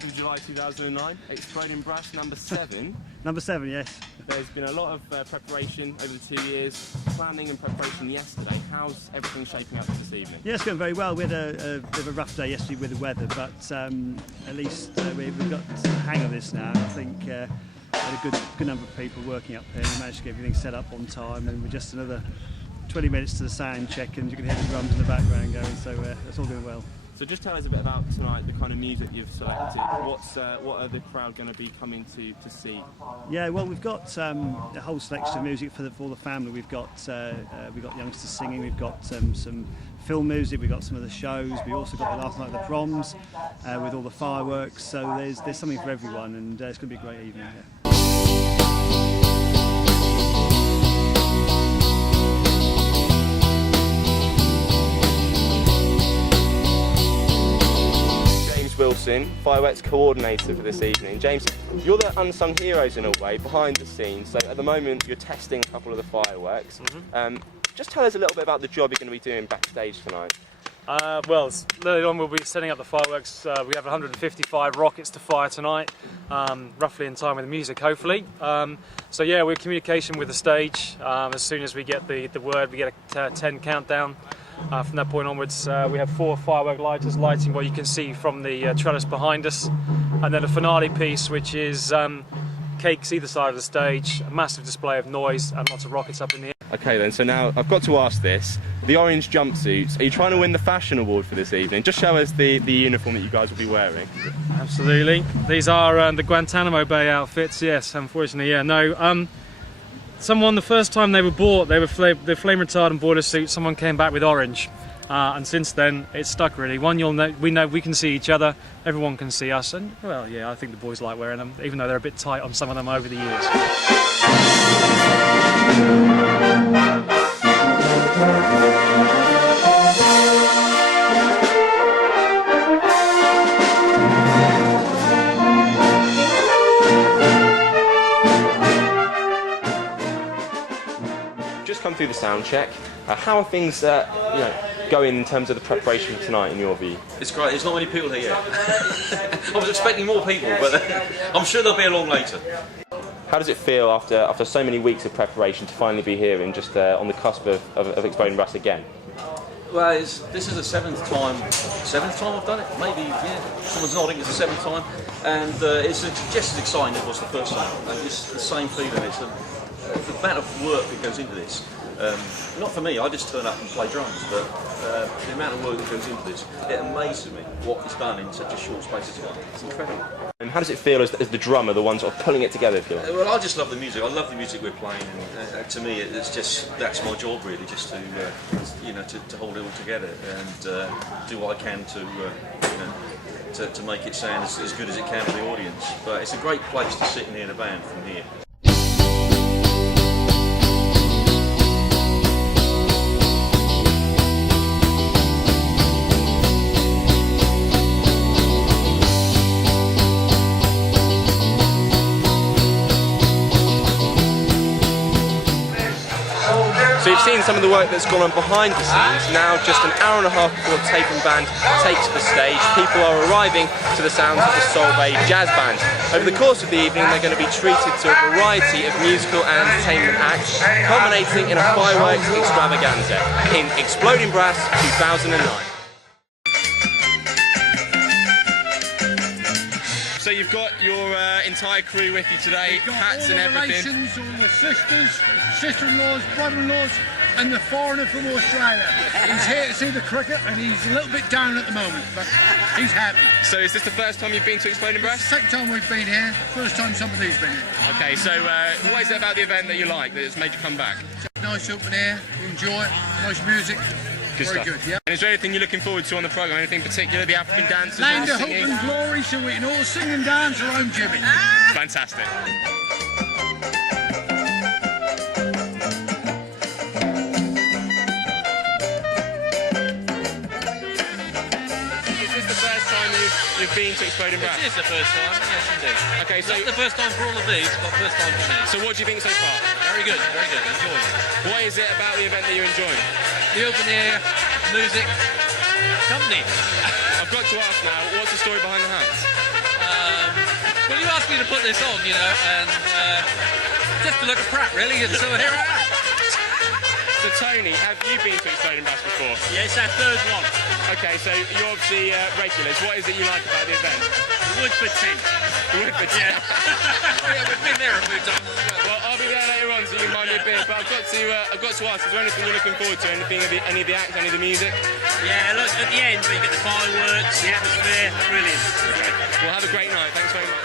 28th of July 2009, Exploding Brass number 7. Number 7, yes. There's been a lot of preparation over the 2 years, planning and preparation yesterday. How's everything shaping up this evening? Yeah, it's going very well. We had a bit of a rough day yesterday with the weather, but at least we've got the hang of this now. I think we had a good number of people working up here. We managed to get everything set up on time, and we're just another 20 minutes to the sound check, and you can hear the drums in the background going, so that's all going well. So just tell us a bit about tonight, the kind of music you've selected. What are the crowd going to be coming to see? Yeah, well, we've got a whole selection of music for the family. We've got youngsters singing. We've got some film music. We've got some of the shows. We also got the last night of the proms with all the fireworks. So there's something for everyone, and it's going to be a great evening. Yeah. Wilson, fireworks coordinator for this evening. James, you're the unsung heroes in a way, behind the scenes. So at the moment you're testing a couple of the fireworks. Just tell us a little bit about the job you're going to be doing backstage tonight. Well, later on we'll be setting up the fireworks. We have 155 rockets to fire tonight, roughly in time with the music, hopefully. So yeah, we're in communication with the stage. As soon as we get the word, we get a 10 countdown. From that point onwards, we have 4 firework lighters lighting what you can see from the trellis behind us, and then a finale piece, which is cakes either side of the stage, a massive display of noise, and lots of rockets up in the air. Okay then, so now I've got to ask this. The orange jumpsuits, are you trying to win the fashion award for this evening? Just show us the uniform that you guys will be wearing. Absolutely. These are the Guantanamo Bay outfits, yes, unfortunately, yeah. No, someone, the first time they were bought, they were flame retardant border suits. Someone came back with orange, and since then it's stuck really. One, we know we can see each other, everyone can see us, and well, yeah, I think the boys like wearing them, even though they're a bit tight on some of them over the years. Just come through the sound check. How are things going in terms of the preparation for tonight in your view? It's great, there's not many people here yet. I was expecting more people, but I'm sure they'll be along later. How does it feel after so many weeks of preparation to finally be here and just on the cusp of Exploding Brass again? Well, this is the seventh time I've done it, maybe, yeah. Someone's nodding, it's the 7th time. And it's just as exciting as it was the first time. It's the same feeling, it's the amount of work that goes into this. Not for me, I just turn up and play drums, but the amount of work that goes into this, it amazes me what is done in such a short space of time. It's incredible. And how does it feel as the drummer, the one sort of pulling it together, if you like? Well, I just love the music. I love the music we're playing, and to me, it's just that's my job really, just to to hold it all together and do what I can to make it sound as good as it can for the audience. But it's a great place to sit and hear the band from here. So you've seen some of the work that's gone on behind the scenes. Now, just an hour and a half before Tape and Band takes the stage, people are arriving to the sounds of the Solvay Jazz Band. Over the course of the evening, they're going to be treated to a variety of musical and entertainment acts, culminating in a fireworks extravaganza in Exploding Brass 2009. So you've got your entire crew with you today, hats and everything. All the sisters, sister-in-laws, brother-in-laws, and the foreigner from Australia. He's here to see the cricket, and he's a little bit down at the moment, but he's happy. So is this the first time you've been to Exploding Brass? Second time we've been here, first time somebody's been here. Okay, so what is it about the event that you like, that has made you come back? Nice open air, you enjoy it, nice music. Very good, yeah. And is there anything you're looking forward to on the programme? Anything particular? The African dances? Land of hope and glory, so we can all sing and dance our own Jimmy. Fantastic. Is this the first time you've been to Exploding Brass? It is the first time, yes indeed. Okay, so not the first time for all of these, but first time for me. So what do you think so far? Very good, enjoying it. What is it about the event that you're enjoying? The open air, music, company. I've got to ask now, what's the story behind the hats? Well, you asked me to put this on, you know, and just to look at Pratt, really, and so here I am. So Tony, have you been to Exploding Bass before? Yeah, it's our third one. Okay, so you're obviously regulars. What is it you like about the event? The Woodford tent. The Woodford tent. Oh, yeah, we've been there a few times. Well, I'll be there later on, so you can buy me a beer. But I've got to ask, is there anything you're looking forward to? Any of the acts, any of the music? Yeah, look, at the end, we get the fireworks, the atmosphere, brilliant. Well, have a great night. Thanks very much.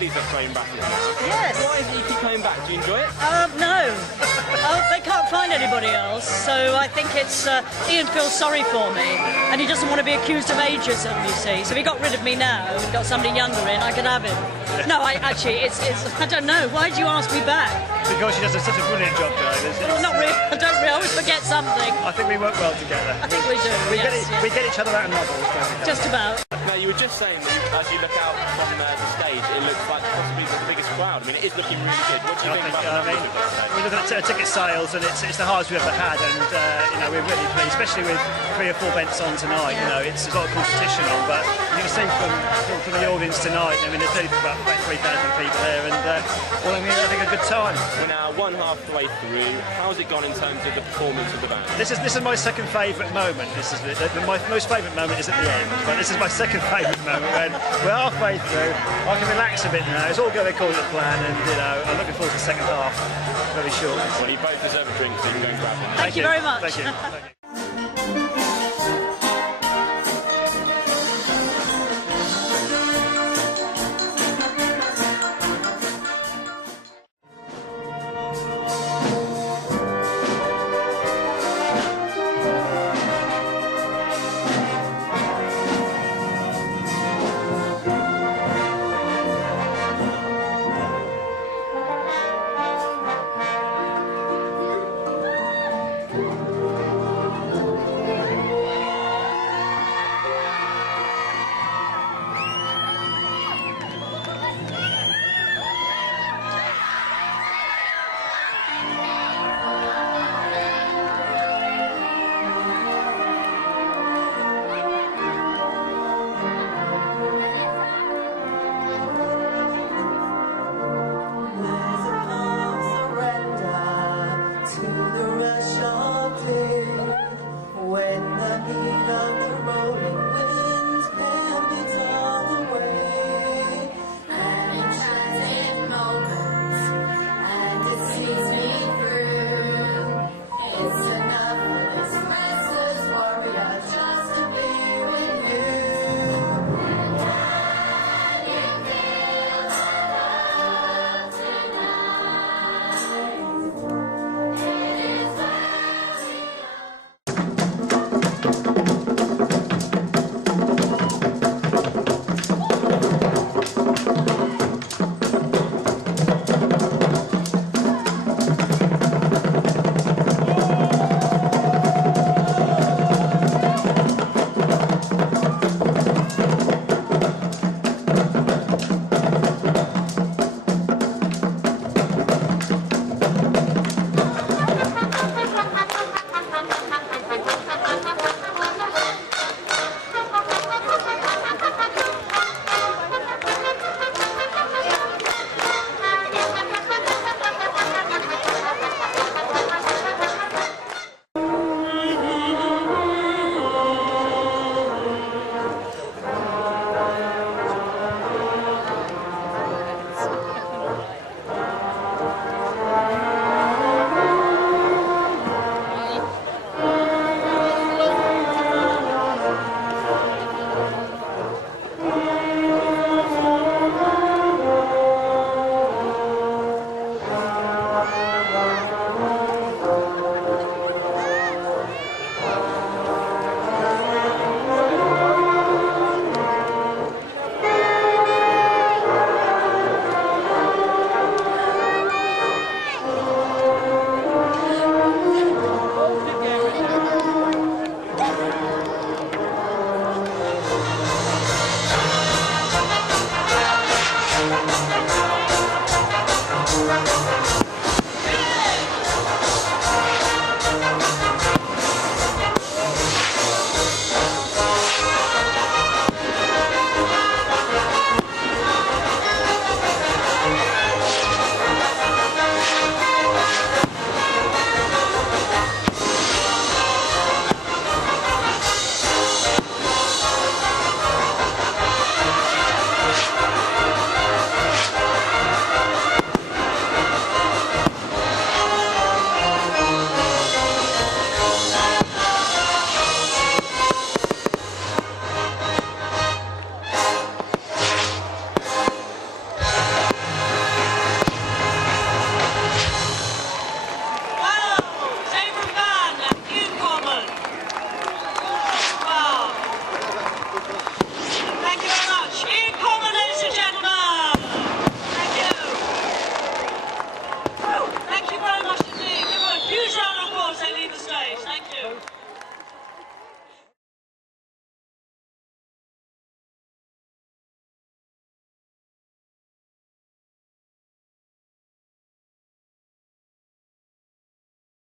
Exploding Bass now. Yes. Why is it you keep coming back? Do you enjoy it? No. They can't find anybody else, so I think it's Ian feels sorry for me, and he doesn't want to be accused of ageism, you see. So if he got rid of me now and got somebody younger in, I could have him. No, it's I don't know. Why do you ask me back? Because she does such a brilliant job, Joe. Well, not really. I don't really. I always forget something. something. I think we work well together. I think we do. Yes, yes. We get each other out of novels, don't we? Just about. Now, you were just saying that as you look out from the stage, it looks like possibly the biggest crowd. I mean, it is looking really good. What do you think about the numbers of this stage? We're looking at ticket sales, and it's the highest we've ever had, and we're really pleased, especially with 3 or 4 events on tonight. It's a lot of competition on, but you can see from the audience tonight. I mean, there's only about 3,000 people there, and we're having a good time. We're now one half the way through. How's it gone in terms of the performance of the band? This is my second favourite moment. This is my most favourite moment is at the end, but this is my second favourite moment when we're halfway through. I can relax a bit now. It's all going according to plan, and I'm looking forward to the second half very shortly. Well, you both deserve a drink, so you can go and grab one. Thank you very much. Thank you.